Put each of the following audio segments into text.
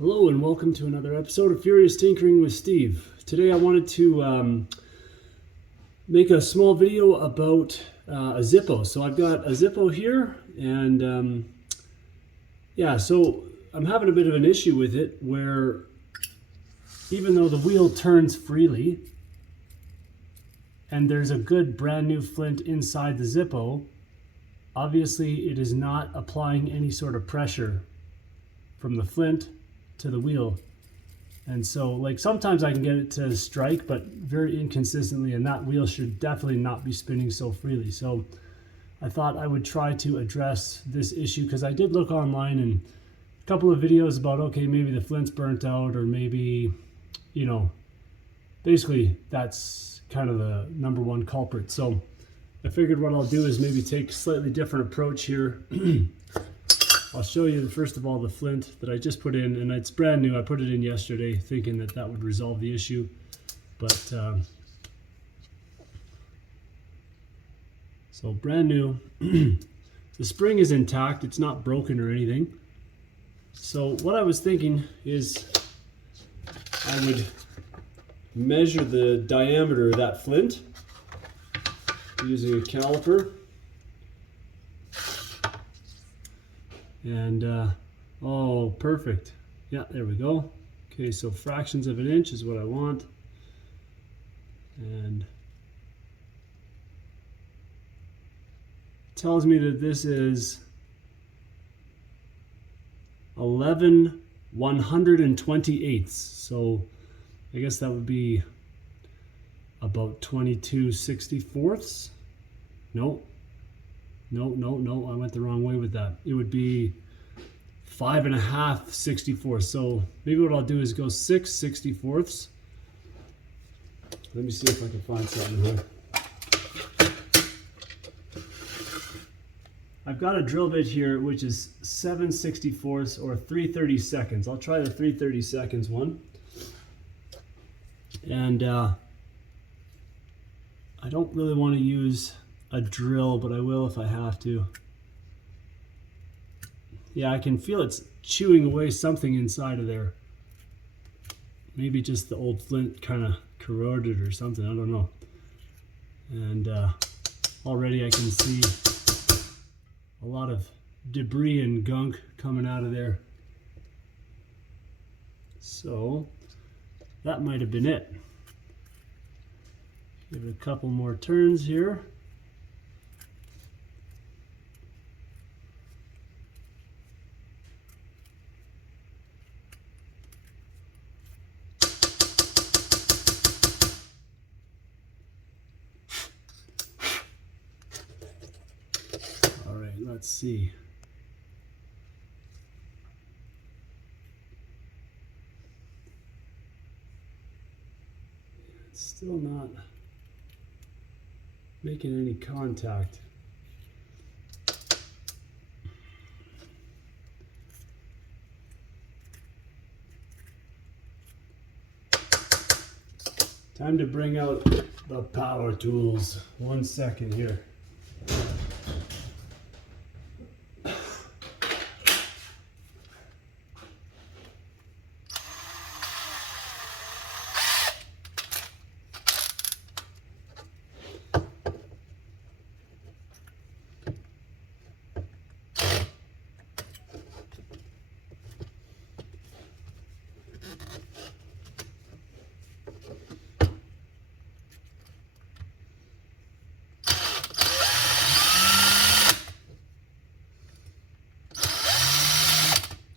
Hello and welcome to another episode of Furious Tinkering with Steve. Today I wanted to make a small video about a zippo. So I've got a zippo here and so I'm having a bit of an issue with it where even though the wheel turns freely and there's a good brand new flint inside the zippo, obviously it is not applying any sort of pressure from the flint to the wheel. And so like sometimes I can get it to strike, but very inconsistently, and that wheel should definitely not be spinning so freely. So I thought I would try to address this issue because I did look online and a couple of videos about, okay, maybe the flint's burnt out, or maybe, basically that's kind of the number one culprit. So I figured what I'll do is maybe take a slightly different approach here. I'll show you first of all the flint that I just put in, and it's brand new. I put it in yesterday thinking that that would resolve the issue, but so brand new. The spring is intact, it's not broken or anything. So what I was thinking is I would measure the diameter of that flint using a caliper. And oh, perfect. Yeah, there we go. Okay, so fractions of an inch is what I want. And it tells me that this is 11/128. So I guess that would be about 22/64. No, I went the wrong way with that. It would be 5.5 64. So maybe what I'll do is go 6/64. Let me see if I can find something here. I've got a drill bit here which is 7/64 or 3/32. I'll try the 3/32 one. And I don't really want to use a drill, but I will if I have to. Yeah, I can feel it's chewing away something inside of there. Maybe just the old flint kind of corroded or something, I don't know. And already I can see a lot of debris and gunk coming out of there. So that might have been it. Give it a couple more turns here. All right, let's see. It's still not making any contact. Time to bring out the power tools. 1 second here.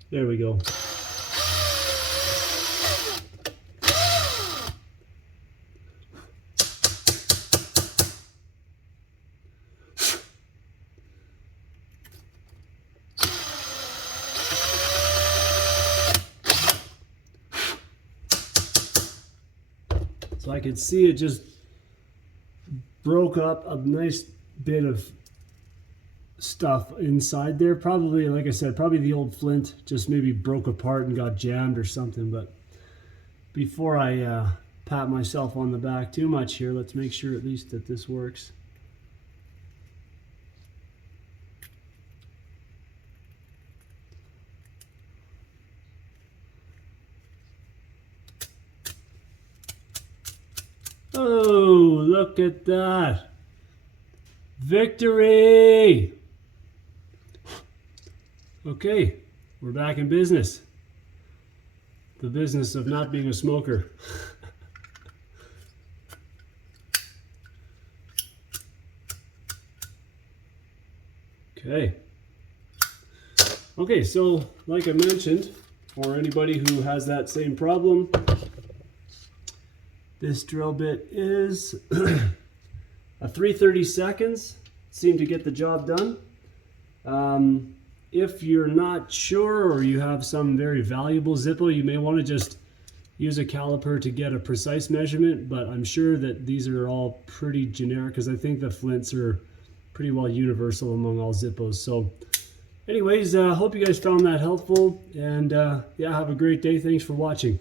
There we go. So I could see it just broke up a nice bit of stuff inside there. Probably, like I said, probably the old flint just maybe broke apart and got jammed or something. But before I pat myself on the back too much here, let's make sure at least that this works. Oh, look at that. Victory! Okay, we're back in business. The business of not being a smoker. Okay. Okay, so like I mentioned, for anybody who has that same problem, this drill bit is a 3/32 seemed to get the job done. If you're not sure or you have some very valuable Zippo, you may want to just use a caliper to get a precise measurement, but I'm sure that these are all pretty generic because I think the flints are pretty well universal among all Zippos. So anyways, hope you guys found that helpful, and yeah, have a great day. Thanks for watching.